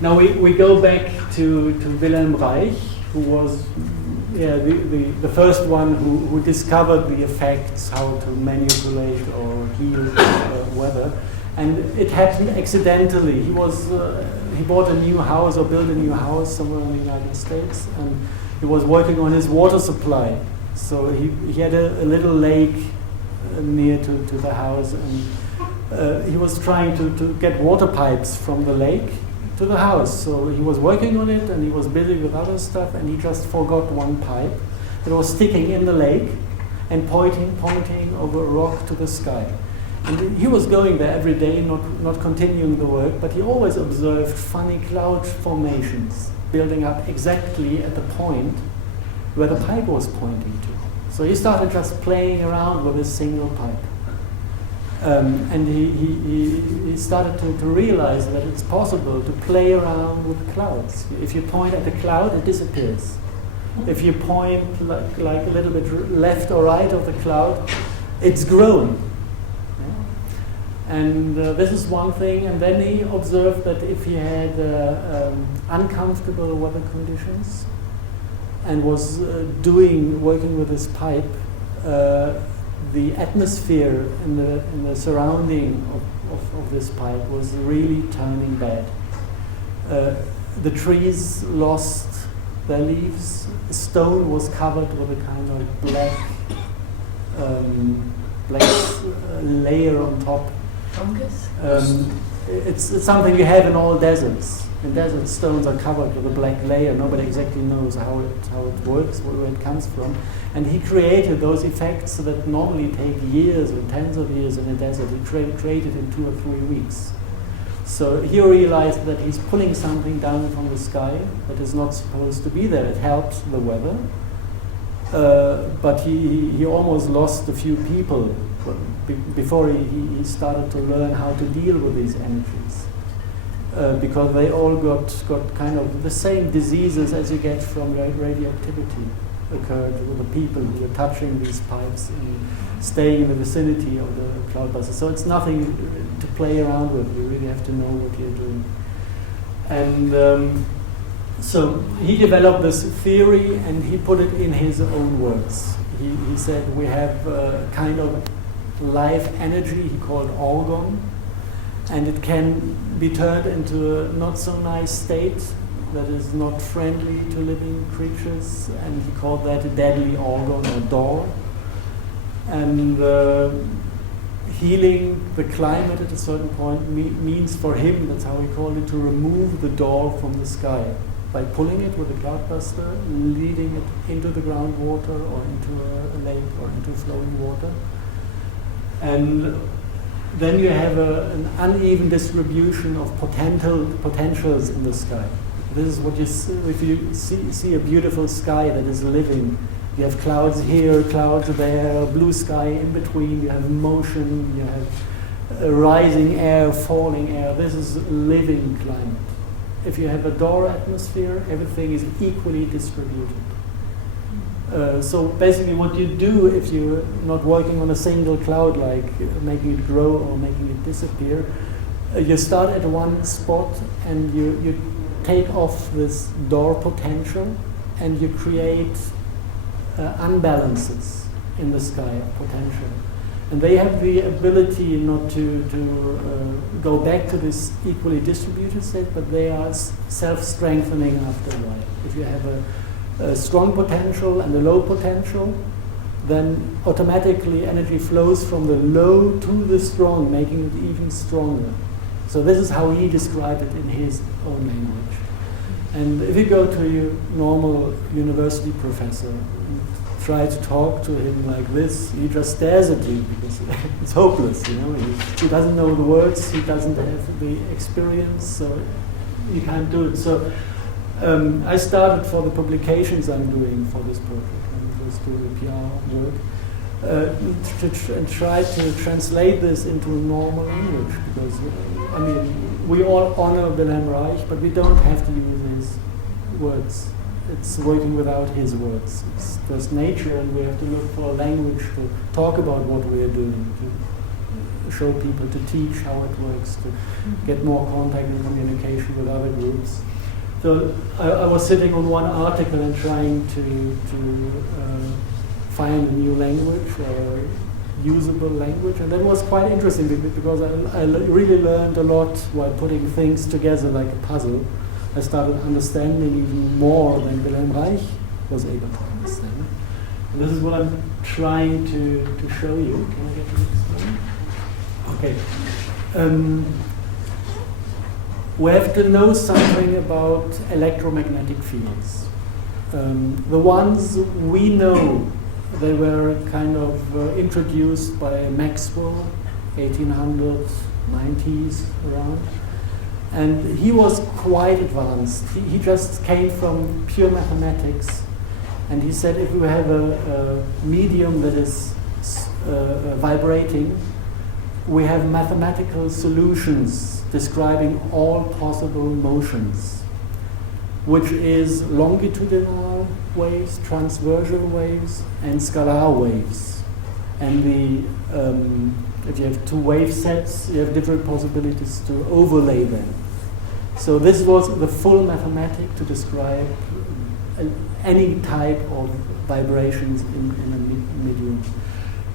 Now we go back to Wilhelm Reich, who was the first one who discovered the effects, how to manipulate or heal weather. And it happened accidentally. He bought a new house or built a new house somewhere in the United States, and he was working on his water supply. So he had a little lake near to the house, and he was trying to get water pipes from the lake to the house. So he was working on it, and he was busy with other stuff, and he just forgot one pipe that was sticking in the lake and pointing over a rock to the sky. And he was going there every day, not continuing the work, but he always observed funny cloud formations building up exactly at the point where the pipe was pointing to. So he started just playing around with a single pipe. And he started to realize that it's possible to play around with clouds. If you point at the cloud, it disappears. If you point like a little bit left or right of the cloud, it's grown. And this is one thing. And then he observed that if he had uncomfortable weather conditions and was working with his pipe, the atmosphere in the surrounding of this pipe was really turning bad. The trees lost their leaves. The stone was covered with a kind of black layer on top. Fungus? It's something you have in all deserts. In deserts, stones are covered with a black layer. Nobody exactly knows how it works, where it comes from. And he created those effects that normally take years or tens of years in a desert. He created in 2 or 3 weeks. So he realized that he's pulling something down from the sky that is not supposed to be there. It helps the weather, but he almost lost a few people before he started to learn how to deal with these energies. Because they all got kind of the same diseases as you get from radioactivity occurred with the people who were touching these pipes and staying in the vicinity of the cloudbuster. So it's nothing to play around with. You really have to know what you're doing. And so he developed this theory, and he put it in his own words. He said we have a kind of life energy he called orgon, and it can be turned into a not so nice state that is not friendly to living creatures, and he called that a deadly organ or door. And healing the climate at a certain point means for him, that's how he called it, to remove the door from the sky by pulling it with a cloudbuster, leading it into the groundwater or into a lake or into flowing water. And then you have an uneven distribution of potentials in the sky. This is what you see if you see a beautiful sky that is living. You have clouds here, clouds there, blue sky in between, you have motion, you have rising air, falling air. This is living climate. If you have a door atmosphere, everything is equally distributed. So basically what you do if you're not working on a single cloud, like making it grow or making it disappear, you start at one spot and you take off this door potential and you create unbalances in the sky of potential. And they have the ability not to go back to this equally distributed state, but they are self-strengthening after a while. If you have a strong potential and a low potential, then automatically energy flows from the low to the strong, making it even stronger. So this is how he described it in his own language. And if you go to your normal university professor and try to talk to him like this, he just stares at you because it's hopeless, you know. He doesn't know the words, he doesn't have the experience, so you can't do it. So I started for the publications I'm doing for this project. I'm just doing PR work. To try to translate this into a normal language, because I mean, we all honor Wilhelm Reich, but we don't have to use his words. It's working without his words. It's just nature, and we have to look for a language to talk about what we are doing, show people, to teach how it works, to get more contact and communication with other groups. So I was sitting on one article and trying to find a new language or usable language, and that was quite interesting because I really learned a lot while putting things together like a puzzle. I started understanding even more than Wilhelm Reich was able to understand. And this is what I'm trying to show you. Can I get the next one? Okay. We have to know something about electromagnetic fields. The ones we know, they were kind of introduced by Maxwell, 1890s around. And he was quite advanced. He just came from pure mathematics. And he said if we have a medium that is vibrating, we have mathematical solutions describing all possible motions, which is longitudinal waves, transversal waves, and scalar waves. And if you have two wave sets, you have different possibilities to overlay them. So this was the full mathematic to describe any type of vibrations in a medium.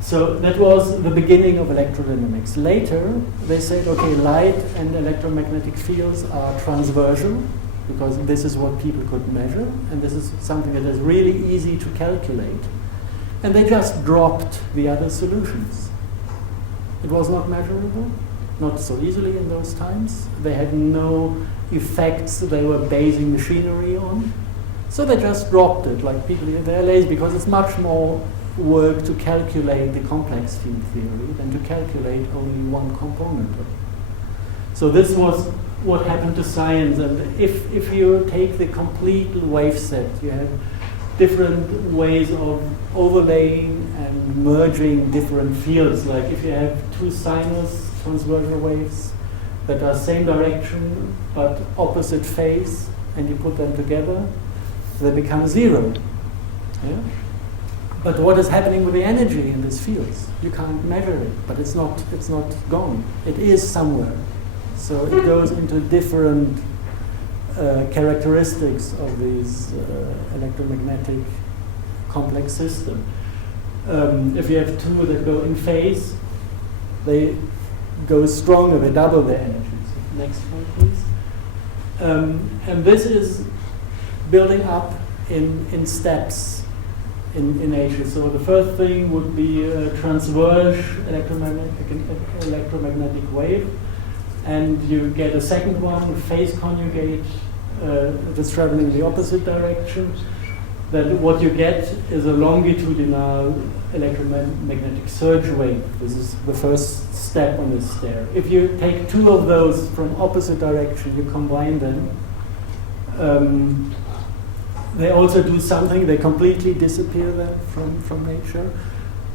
So that was the beginning of electrodynamics. Later, they said, okay, light and electromagnetic fields are transversal, because this is what people could measure, and this is something that is really easy to calculate. And they just dropped the other solutions. It was not measurable, not so easily in those times. They had no effects they were basing machinery on. So they just dropped it, like people, they're lazy because it's much more work to calculate the complex field theory than to calculate only one component of it. So this was what happened to science, and if you take the complete wave set, you have different ways of overlaying and merging different fields. Like if you have two sinus transversal waves that are same direction but opposite phase, and you put them together, they become zero. Yeah? But what is happening with the energy in these fields? You can't measure it, but it's not gone. It is somewhere. So it goes into different characteristics of these electromagnetic complex system. If you have two that go in phase, they go stronger, they double their energies. Next one, please. And this is building up in steps in Asia. So the first thing would be a transverse electromagnetic wave, and you get a second one, phase conjugate, that's traveling the opposite direction. Then what you get is a longitudinal electromagnetic surge wave. This is the first step on this stair. If you take two of those from opposite direction, you combine them, they also do something, they completely disappear then from nature.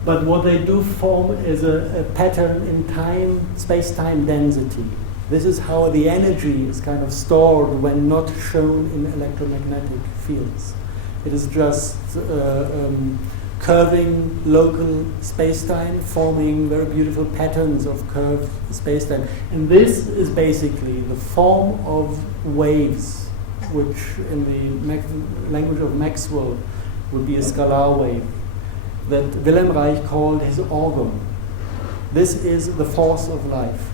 But what they do form is a pattern in time, space-time density. This is how the energy is kind of stored when not shown in electromagnetic fields. It is just curving local space-time, forming very beautiful patterns of curved space-time. And this is basically the form of waves, which in the language of Maxwell would be a scalar wave, that Wilhelm Reich called his organ. This is the force of life.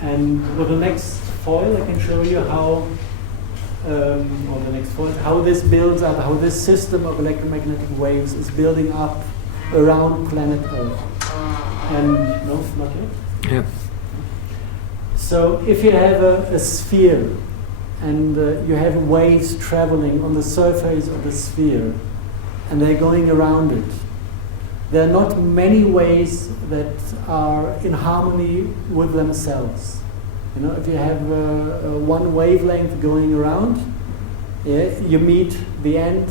And with the next foil, I can show you how, how this builds up, how this system of electromagnetic waves is building up around planet Earth. And no, not yet? Yeah. So if you have a sphere, and you have waves traveling on the surface of the sphere, and they're going around it. There are not many ways that are in harmony with themselves. You know, if you have one wavelength going around, you meet the end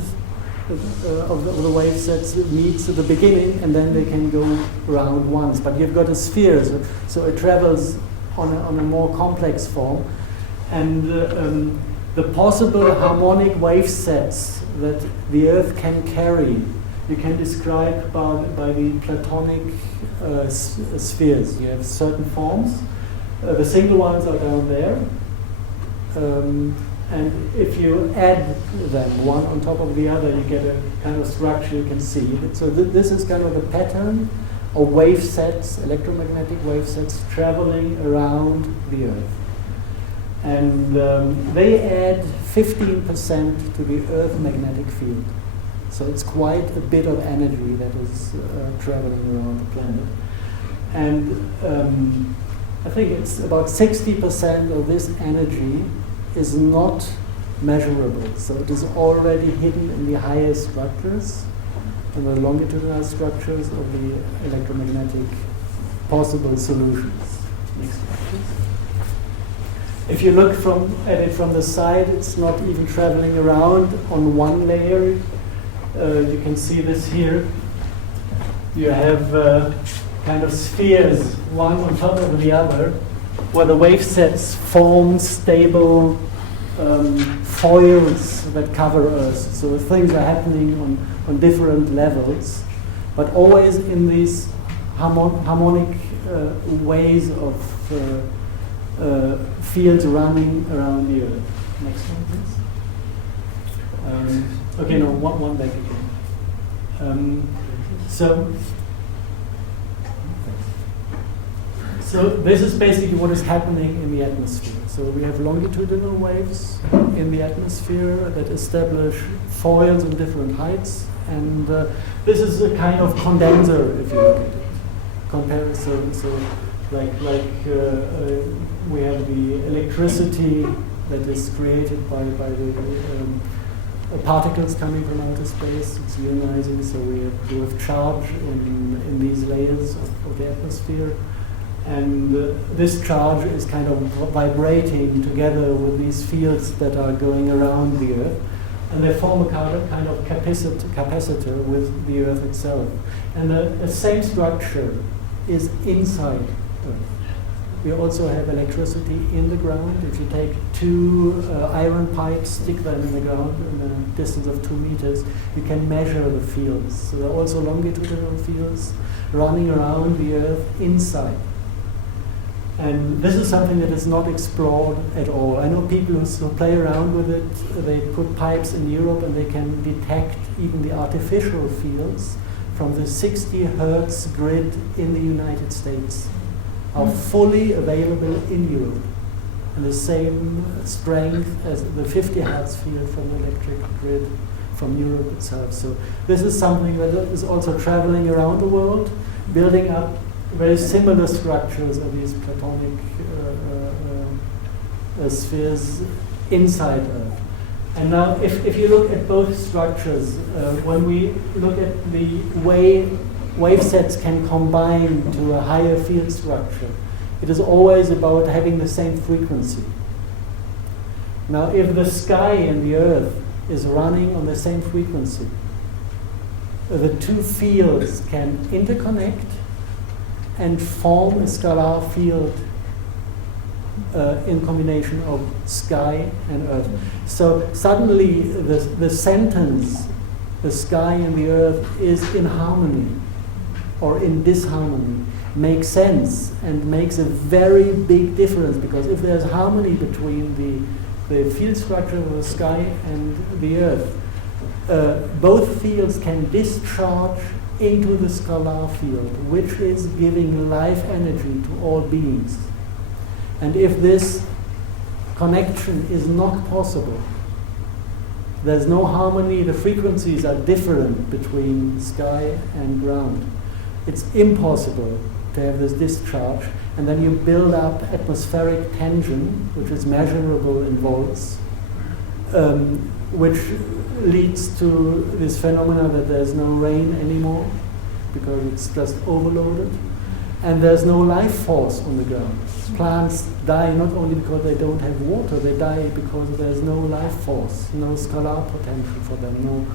of the wave sets, meets at the beginning, and then they can go around once. But you've got a sphere, so it travels on a more complex form. And the possible harmonic wave sets that the Earth can carry you can describe by the Platonic spheres. You have certain forms. The single ones are down there. And if you add them one on top of the other, you get a kind of structure you can see. So this is kind of the pattern of wave sets, electromagnetic wave sets traveling around the Earth. And they add 15% to the Earth magnetic field. So it's quite a bit of energy that is traveling around the planet. And I think it's about 60% of this energy is not measurable. So it is already hidden in the higher structures and the longitudinal structures of the electromagnetic possible solutions. Next slide, please. If you look at it from the side, it's not even traveling around on one layer. You can see this here. You have kind of spheres, one on top of the other, where the wave sets form stable foils that cover Earth. So things are happening on different levels, but always in these harmonic ways of fields running around the Earth. Next one, please. Okay, no, one back again. So this is basically what is happening in the atmosphere. So we have longitudinal waves in the atmosphere that establish foils in different heights, and this is a kind of condenser, if you look at it. Comparison, so like we have the electricity that is created by the particles coming from outer space. It's ionizing, so we have charge in these layers of the atmosphere. And this charge is kind of vibrating together with these fields that are going around the Earth. And they form a kind of capacitor with the Earth itself. And the same structure is inside Earth. We also have electricity in the ground. If you take two iron pipes, stick them in the ground in a distance of 2 meters, you can measure the fields. So there are also longitudinal fields running around the Earth inside. And this is something that is not explored at all. I know people who play around with it. They put pipes in Europe and they can detect even the artificial fields from the 60 hertz grid in the United States are fully available in Europe. And the same strength as the 50 hertz field from the electric grid from Europe itself. So this is something that is also traveling around the world, building up very similar structures of these Platonic spheres inside Earth. And now if you look at both structures, when we look at the way wave sets can combine to a higher field structure, it is always about having the same frequency. Now if the sky and the Earth is running on the same frequency, the two fields can interconnect and form a scalar field in combination of sky and Earth. So suddenly the sentence, the sky and the Earth is in harmony or in disharmony, makes sense and makes a very big difference, because if there's harmony between the field structure of the sky and the Earth, both fields can discharge into the scalar field, which is giving life energy to all beings. And if this connection is not possible, there's no harmony, the frequencies are different between sky and ground, it's impossible to have this discharge, and then you build up atmospheric tension, which is measurable in volts, which leads to this phenomena that there's no rain anymore because it's just overloaded, and there's no life force on the ground. Plants die not only because they don't have water, they die because there's no life force, no scalar potential for them, no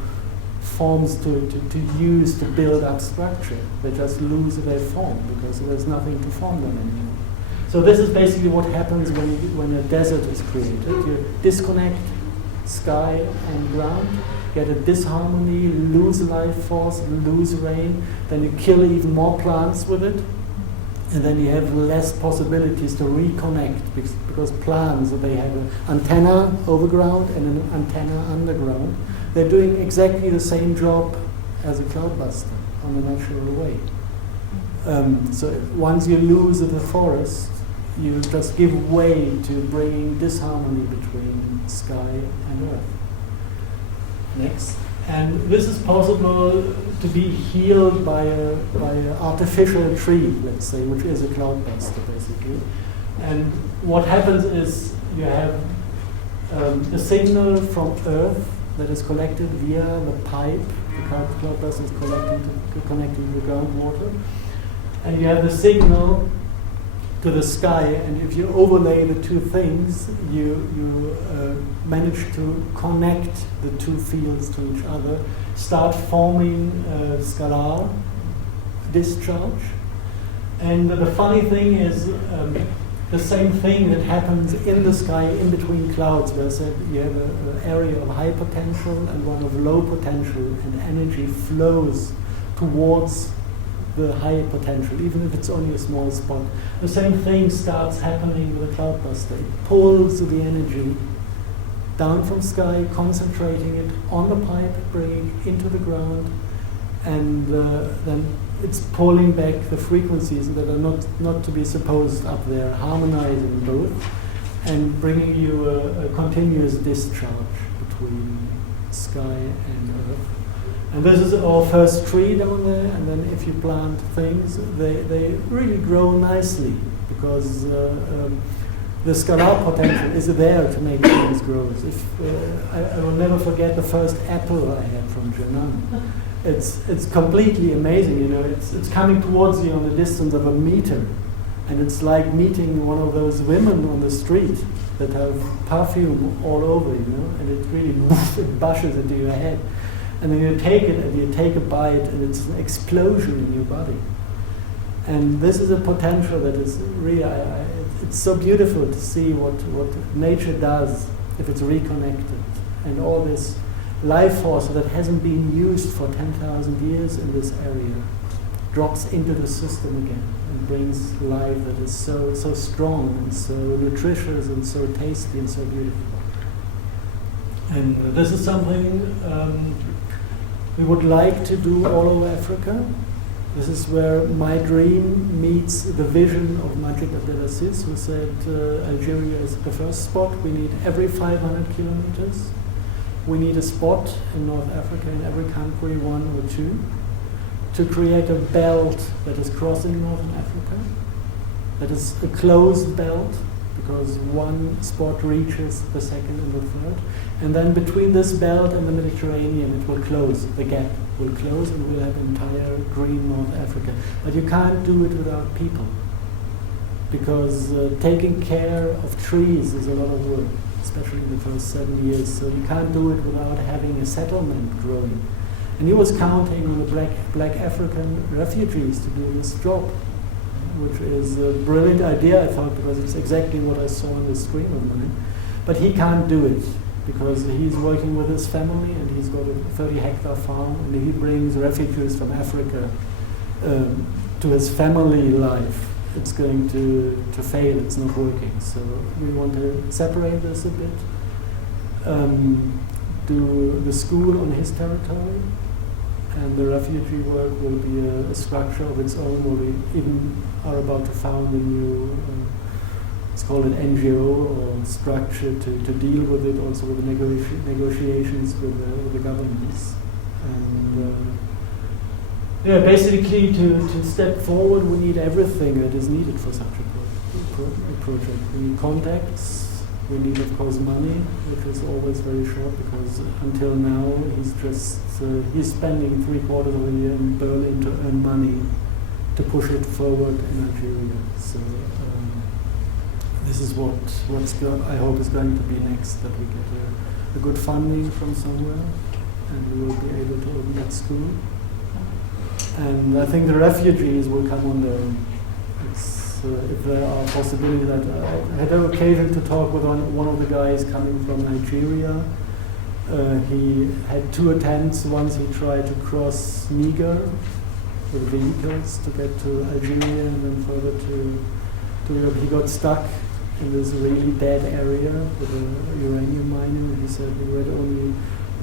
forms to use to build up structure. They just lose their form because there's nothing to form them anymore. So this is basically what happens when a desert is created. You disconnect sky and ground, get a disharmony, lose life force, lose rain, then you kill even more plants with it, and then you have less possibilities to reconnect, because plants, they have an antenna overground and an antenna underground. They're doing exactly the same job as a cloudbuster on a natural way. So once you lose the forest, you just give way to bringing disharmony between sky and earth. Next. And this is possible to be healed by an artificial tree, let's say, which is a cloudbuster basically. And what happens is you have a signal from Earth that is collected via the pipe. The cloudbuster is connecting to the groundwater. And you have the signal to the sky, and if you overlay the two things, you manage to connect the two fields to each other, start forming a scalar discharge. And the funny thing is, the same thing that happens in the sky in between clouds, where I said you have an area of high potential and one of low potential, and energy flows towards the high potential, even if it's only a small spot. The same thing starts happening with a cloudbuster. It pulls the energy down from sky, concentrating it on the pipe, bringing it into the ground, and then it's pulling back the frequencies that are not to be supposed up there, harmonizing both, and bringing you a continuous discharge between sky and earth. And this is our first tree down there, and then if you plant things, they really grow nicely, because the scalar potential is there to make things grow. I will never forget the first apple I had from Jinan. It's completely amazing, you know. It's coming towards you on a distance of 1 meter, and it's like meeting one of those women on the street that have perfume all over, you know, and it really it bushes into your head. And then you take it and you take a bite, and it's an explosion in your body. And this is a potential that is really, it's so beautiful to see what nature does if it's reconnected. And all this life force that hasn't been used for 10,000 years in this area drops into the system again and brings life that is so strong and so nutritious and so tasty and so beautiful. And this is something we would like to do all over Africa. This is where my dream meets the vision of Majid Abdelaziz, who said Algeria is the first spot. We need every 500 kilometers. We need a spot in North Africa, in every country, 1 or 2, to create a belt that is crossing Northern Africa, that is a closed belt, because one spot reaches the second and the third. And then between this belt and the Mediterranean, it will close. The gap will close, and we'll have entire green North Africa. But you can't do it without people, because taking care of trees is a lot of work, especially in the first 7 years. So you can't do it without having a settlement growing. And he was counting on the black African refugees to do this job, which is a brilliant idea, I thought, because it's exactly what I saw in the stream of mine. But he can't do it, because he's working with his family, and he's got a 30-hectare farm, and he brings refugees from Africa to his family life. It's going to fail, it's not working. So we want to separate this a bit, do the school on his territory, and the refugee work will be a structure of its own, where we even are about to found a new, let's call it NGO or structure to deal with it, also with the negotiations with the governments. And basically to step forward, we need everything that is needed for such a project. We need contacts. We need, of course, money, which is always very short, because until now he's spending 3/4 of a year in Berlin to earn money to push it forward in Algeria. So this is I hope is going to be next, that we get a good funding from somewhere, and we will be able to open that school. And I think the refugees will come on their own. If there are possibilities. I had the occasion to talk with one of the guys coming from Nigeria, He had 2 attempts. Once he tried to cross Niger with vehicles to get to Algeria and then further to Europe. He got stuck in this really dead area with a uranium miner. He said he had only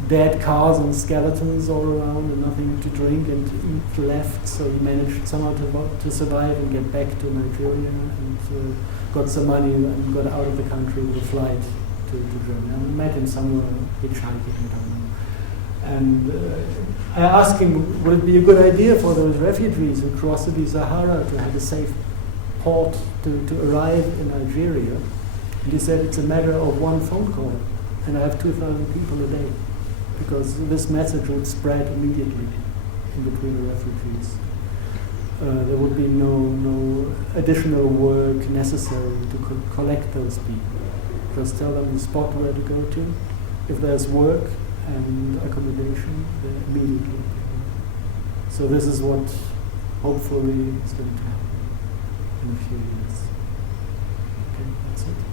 dead cars and skeletons all around and nothing to drink and to eat left, so he managed somehow to survive and get back to Nigeria and got some money and got out of the country with a flight to Germany. I met him somewhere hitchhiking, I don't know. And I asked him, would it be a good idea for those refugees who cross the Sahara to have a safe port to arrive in Algeria? And he said, it's a matter of 1 phone call, and I have 2,000 people a day, because this message would spread immediately in between the refugees. There would be no additional work necessary to collect those people. Just tell them the spot where to go to. If there's work and accommodation, then immediately. So this is what hopefully is going to happen in a few years. Okay, that's it.